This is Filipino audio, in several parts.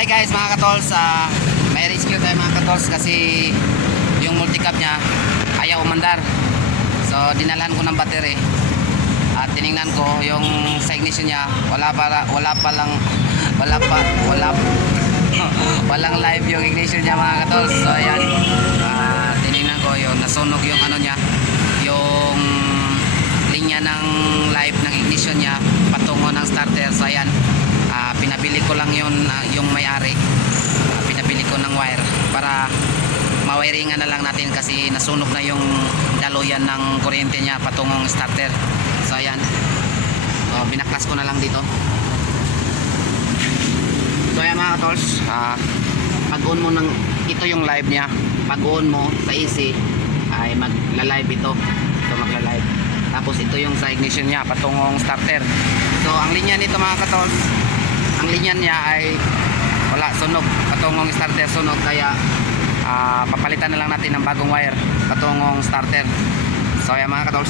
Hi guys mga katols, may rescue tayo mga katols kasi yung multicap niya ayaw umandar. So dinalan ko ng battery at tiningnan ko yung sa ignition niya walang live yung ignition niya mga katols. So ayan, tiningnan ko yung nasunog yung ano niya, yung linya ng live ng ignition niya patungo ng starter. So ayan, pinabili ko lang yun, yung may-ari, pinabili ko ng wire para mawiringan na lang natin kasi nasunog na yung daluyan ng kuryente niya patungong starter. So ayan, so, binaklas ko na lang dito. So ayan mga tools, pag-on mo ng ito yung live niya, pag-on mo sa AC ay magla-live ito magla-live. Tapos ito yung sa ignition niya patungong starter. So ang linya nito mga katools, ang linya niya ay wala, sunog patungong starter, sunog, kaya papalitan na lang natin ng bagong wire patungong starter. So ayan mga katools,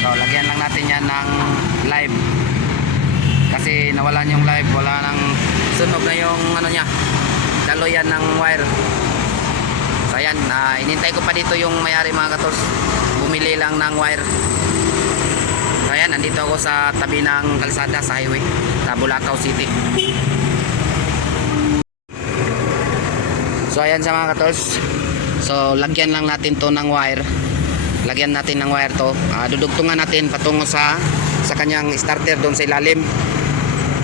so lagyan lang natin yan ng live kasi nawalan yung live, wala nang sunog na yung ano niya, daluyan ng wire. So ayan, inintay ko pa dito yung may-ari mga katools, bumili lang ng wire. So ayan, nandito ako sa tabi ng kalsada sa highway sa Bulacau City. So ayan sa mga katols, so lagyan lang natin to ng wire, lagyan natin ng wire to, dudugtungan natin patungo sa kanyang starter doon sa ilalim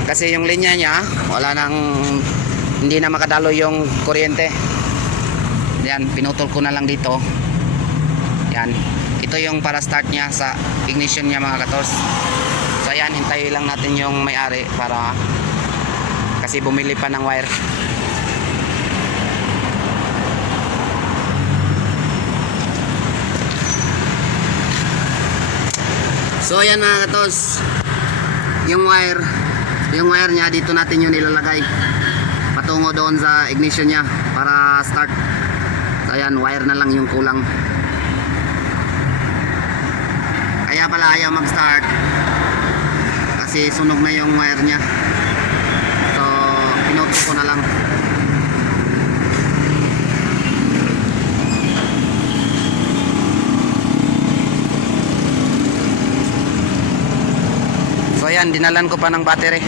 kasi yung linya niya wala nang, hindi na makadalo yung kuryente. Yan, pinutol ko na lang dito. Yan, ito yung para start niya sa ignition niya mga katols. So ayan, hintayin lang natin yung may-ari para kasi bumili pa ng wire. So ayan mga katols, yung wire niya dito natin yung nilalagay patungo doon sa ignition niya para start. So ayan, wire na lang yung kulang. Kaya pala ayaw mag-start kasi sunog na yung wire niya. So pinutol ko na lang. So ayan, dinalan ko pa ng battery.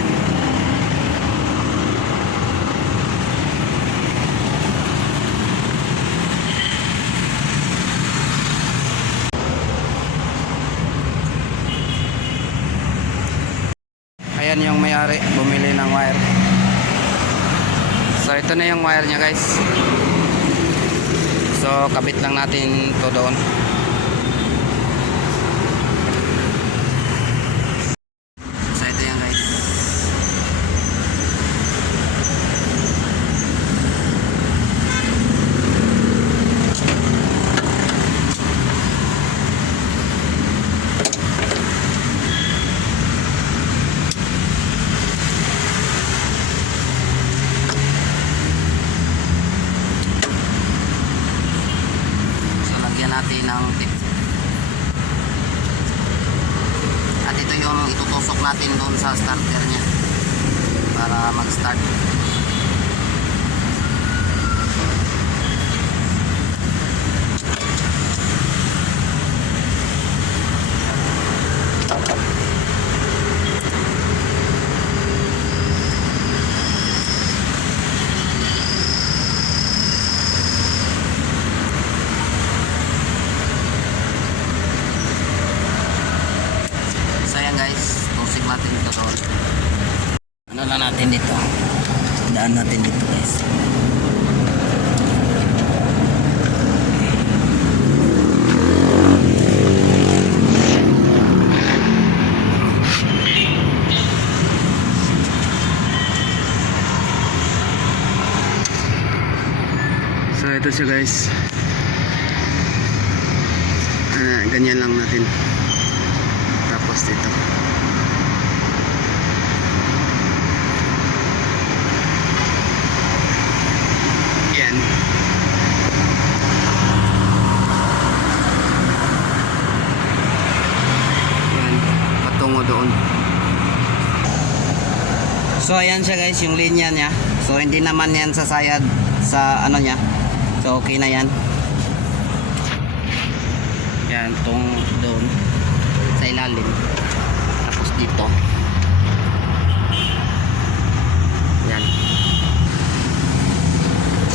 Ayan yung may-ari, bumili ng wire. So ito na yung wire niya guys. So kabit lang natin to doon. So ito yan guys. Natin ng tip at ito yung itutusok natin doon sa starter nya para mag start. Guys, tusik natin ito doon. Ano na natin dito, daan natin dito guys. So ito siya guys, ganyan lang natin. Tapos dito yan, patungo doon. So ayan siya guys, yung linya niya. So hindi naman yan sasayad sa ano niya. So okay na yan. Yan, tong doon sa ilalim. Tapos dito. Yan.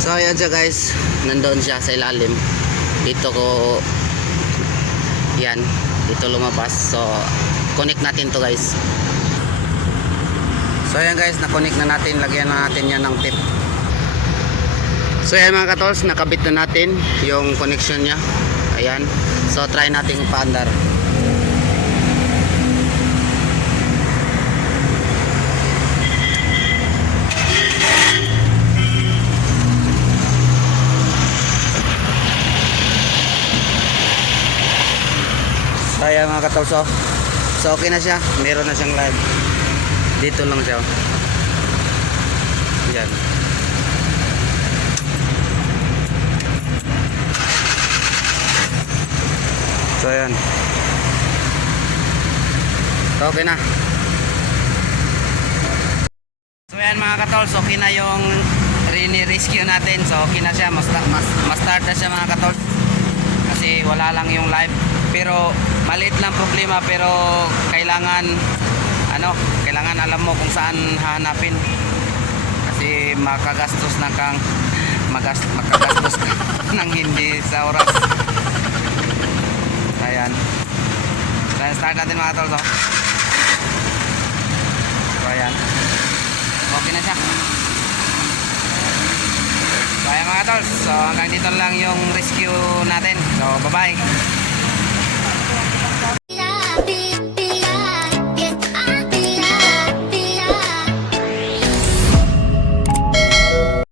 So ayan siya guys, nandoon siya sa ilalim. Dito ko yan, dito lumabas. So connect natin to guys. So ayan guys, na-connect na natin. Lagyan na natin yan ng tip. So ayan mga katols, nakabit na natin yung connection nya. Ayan. So try natin ipaandar. So ayan mga katols, so okay na siya. Meron na siyang live. Dito lang siya. Yan. So ayan. So okay na. So ayan mga katols, okay na yung rescue natin. So okay na siya. Start na siya mga katols. Kasi wala lang yung live. Pero maliit lang problema, pero kailangan alam mo kung saan hahanapin. Kasi makagastos na kang makagastos ka ng hindi sa oras. Ayan. Start natin mga tol. So ayan. Okay na siya. So ayan mga tol. So hanggang dito lang yung rescue natin. So bye bye.